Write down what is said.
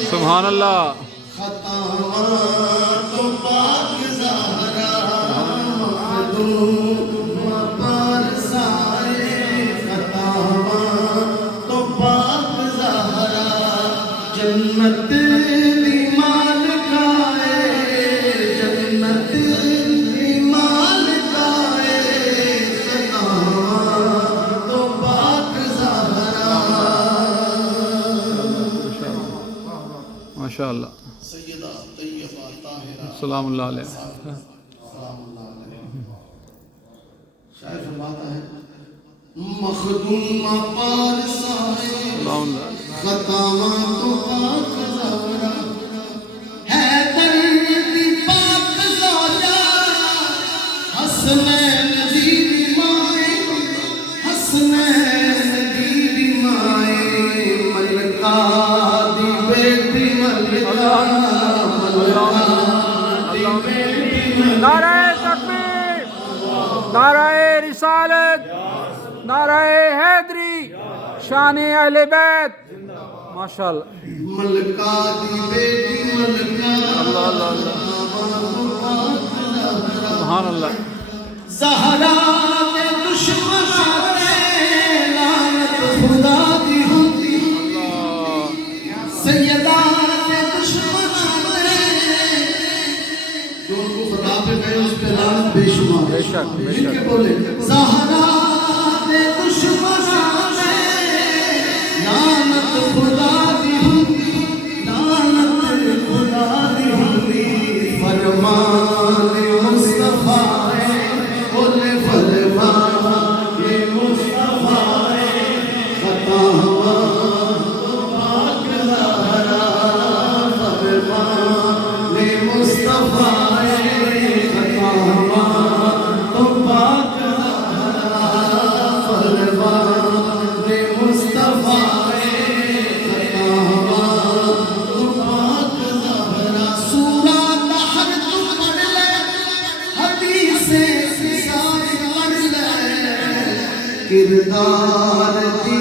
سبحان اللہ خطاواں تو پاک زہرا مخدوم پر سائے خطاواں تو پاک زہرا جنت دی مالکہ ہے جنت دی مالکہ ہے خطاواں تو پاک زہرا ماشاء اللہ سیدہ طیبہ طاہرہ سلام اللہ علیہ سلام اللہ علیہ شاعر فرماتا ہے مخدوم پار سائے سلام اللہ علیہ خطاواں تو پاک زہرا حیدر دی پاک زوجہ حسنین دی مائے حسنین دی مائے ملکہ دی بیٹی ملکہ نعرہ تکبیر نعرہ رسالت نعرہ حیدری شان اہل بیت ماشاءاللہ ملکہ دی بیٹی ملکہ اللہ اللہ اللہ سبحان اللہ زہرا دے دشمناں تے لعنت خدا دی ہوندی سیدہ دے دشمناں تے جو ان کو خدا پہ گئے اس پہ لعنت بے شمار بے شک بے ان شک کے بولے زہرا دے دشمناں تے لعنت خدا دی ہوندی لعنت خدا دی ہوندی فرمان مصطفیٰ ہے بولے فرمان مصطفیٰ ہے خطاواں تو پاک زہرا فرمان مصطفیٰ ہے خطاواں تو پاک زہرا فرمان مصطفیٰ ہے خطاواں تو پاک زہرا سورہ نحل تو پڑھ لے حدیث ساری پڑھ لے کردار دی